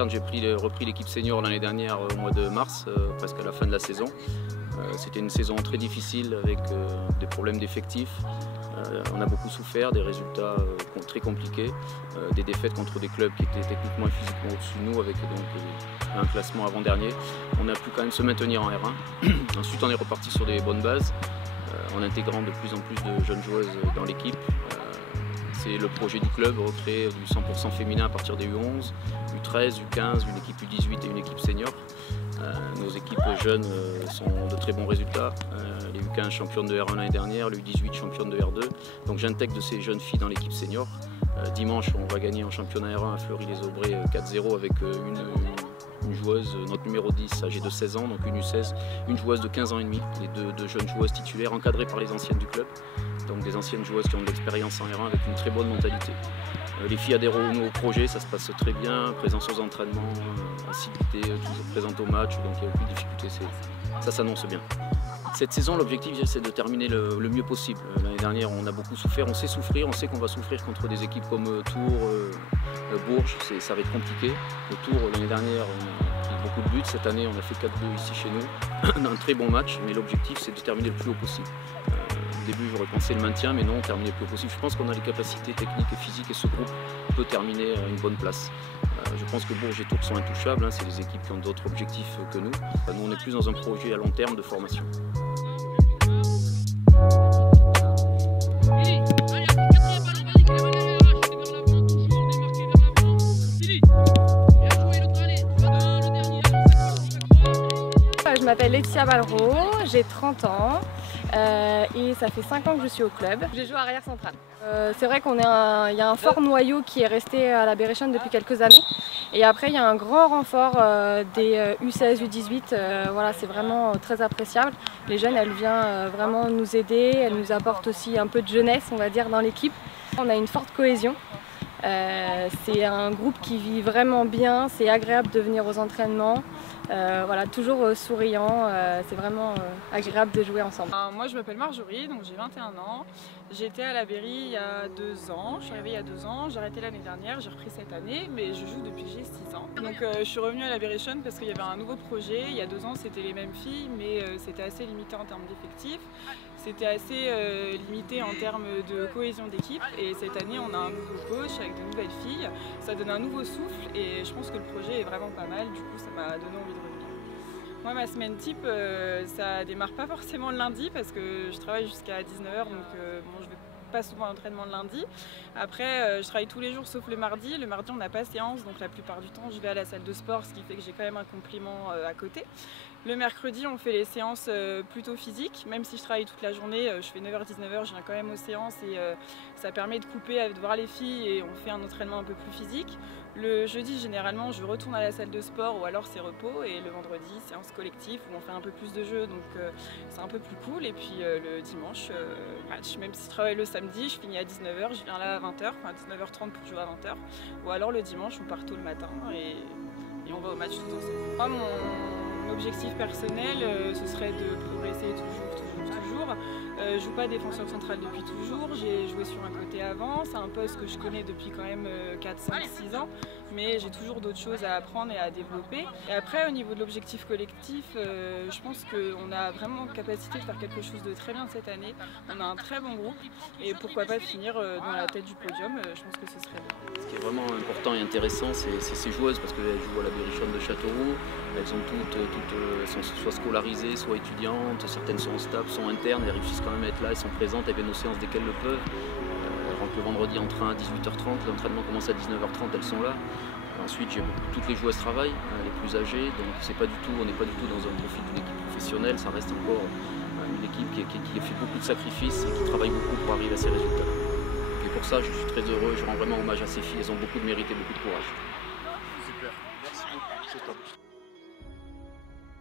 concerne, j'ai repris l'équipe senior l'année dernière au mois de mars, presque à la fin de la saison. C'était une saison très difficile avec des problèmes d'effectifs. On a beaucoup souffert, des résultats très compliqués, des défaites contre des clubs qui étaient techniquement et physiquement au-dessus de nous avec donc un classement avant-dernier. On a pu quand même se maintenir en R1. Ensuite on est reparti sur des bonnes bases en intégrant de plus en plus de jeunes joueuses dans l'équipe. C'est le projet du club, recréer du 100% féminin à partir des U11, U13, U15, une équipe U18 et une équipe senior. Nos équipes jeunes sont de très bons résultats. Les U15 championnes de R1 l'année dernière, les U18 championnes de R2. Donc j'intègre de ces jeunes filles dans l'équipe senior. Dimanche, on va gagner en championnat R1 à Fleury-les-Aubrais 4-0 avec une joueuse, notre numéro 10, âgée de 16 ans, donc une U16, une joueuse de 15 ans et demi, les deux jeunes joueuses titulaires encadrées par les anciennes du club. Donc des anciennes joueuses qui ont de l'expérience en R1 avec une très bonne mentalité. Les filles adhèrent au projet, ça se passe très bien, présence aux entraînements, assiduité, toujours présente au match, donc il n'y a aucune difficulté, ça s'annonce bien. Cette saison, l'objectif c'est de terminer le mieux possible. L'année dernière, on a beaucoup souffert, on sait souffrir, on sait qu'on va souffrir contre des équipes comme Tours, Bourges, ça va être compliqué. Le Tours, l'année dernière, on a pris beaucoup de buts, cette année on a fait 4-2 ici chez nous, un très bon match, mais l'objectif c'est de terminer le plus haut possible. Au début j'aurais pensé le maintien, mais non, terminer le plus haut possible. Je pense qu'on a les capacités techniques et physiques et ce groupe peut terminer à une bonne place. Je pense que Bourges et Tours sont intouchables, c'est des équipes qui ont d'autres objectifs que nous. Nous on est plus dans un projet à long terme de formation. Je m'appelle Laetitia Balro, j'ai 30 ans et ça fait 5 ans que je suis au club. J'ai joué arrière centrale. C'est vrai qu'il y a un fort noyau qui est resté à la Berrichonne depuis quelques années. Et après il y a un grand renfort des U16, U18, voilà, c'est vraiment très appréciable. Les jeunes, elles viennent vraiment nous aider, elles nous apportent aussi un peu de jeunesse, on va dire, dans l'équipe. On a une forte cohésion. C'est un groupe qui vit vraiment bien, c'est agréable de venir aux entraînements, voilà, toujours souriant, c'est vraiment agréable de jouer ensemble. Moi je m'appelle Marjorie, donc j'ai 21 ans, j'étais à la Berry il y a 2 ans, je suis arrivée il y a 2 ans, j'ai arrêté l'année dernière, j'ai repris cette année, mais je joue depuis que j'ai 6 ans. Donc je suis revenue à la Berrichonne parce qu'il y avait un nouveau projet, il y a 2 ans c'était les mêmes filles, mais c'était assez limité en termes d'effectifs. C'était assez limité en termes de cohésion d'équipe et cette année on a un nouveau coach avec de nouvelles filles. Ça donne un nouveau souffle et je pense que le projet est vraiment pas mal, du coup ça m'a donné envie de revenir. Moi ma semaine type, ça démarre pas forcément le lundi parce que je travaille jusqu'à 19h donc bon, je vais pas souvent à l'entraînement le lundi. Après je travaille tous les jours sauf le mardi. Le mardi on n'a pas séance donc la plupart du temps je vais à la salle de sport, ce qui fait que j'ai quand même un complément à côté. Le mercredi on fait les séances plutôt physiques, même si je travaille toute la journée, je fais 9h-19h, je viens quand même aux séances et ça permet de couper, de voir les filles et on fait un entraînement un peu plus physique. Le jeudi généralement je retourne à la salle de sport ou alors c'est repos et le vendredi séance collective où on fait un peu plus de jeux donc c'est un peu plus cool et puis le dimanche match, même si je travaille le samedi je finis à 19h, je viens là à 20h, enfin 19h30 pour jouer à 20h ou alors le dimanche on part tôt le matin et on va au match tout ensemble. Mon objectif personnel ce serait de progresser toujours. Je joue pas défenseur central depuis toujours, j'ai joué sur un côté avant, c'est un poste que je connais depuis quand même 4, 5, 6 ans, mais j'ai toujours d'autres choses à apprendre et à développer. Et après au niveau de l'objectif collectif, je pense qu'on a vraiment capacité de faire quelque chose de très bien cette année. On a un très bon groupe et pourquoi pas finir dans la tête du podium, je pense que ce serait bien. Ce qui est vraiment important et intéressant, c'est ces joueuses parce qu'elles jouent à la Berrichonne de Châteauroux. Elles sont toutes sont soit scolarisées, soit étudiantes, certaines sont en stab, sont internes, elles réussissent quand même à être là, elles sont présentes, elles viennent aux séances dès qu'elles le peuvent. Elles rentrent le vendredi en train à 18h30, l'entraînement commence à 19h30, elles sont là. Ensuite, toutes les joueuses travaillent, les plus âgées, donc on n'est pas du tout dans un profil d'une équipe professionnelle, ça reste encore une équipe qui a fait beaucoup de sacrifices et qui travaille beaucoup pour arriver à ces résultats. Et pour ça, je suis très heureux, je rends vraiment hommage à ces filles, elles ont beaucoup de mérite et beaucoup de courage. Super.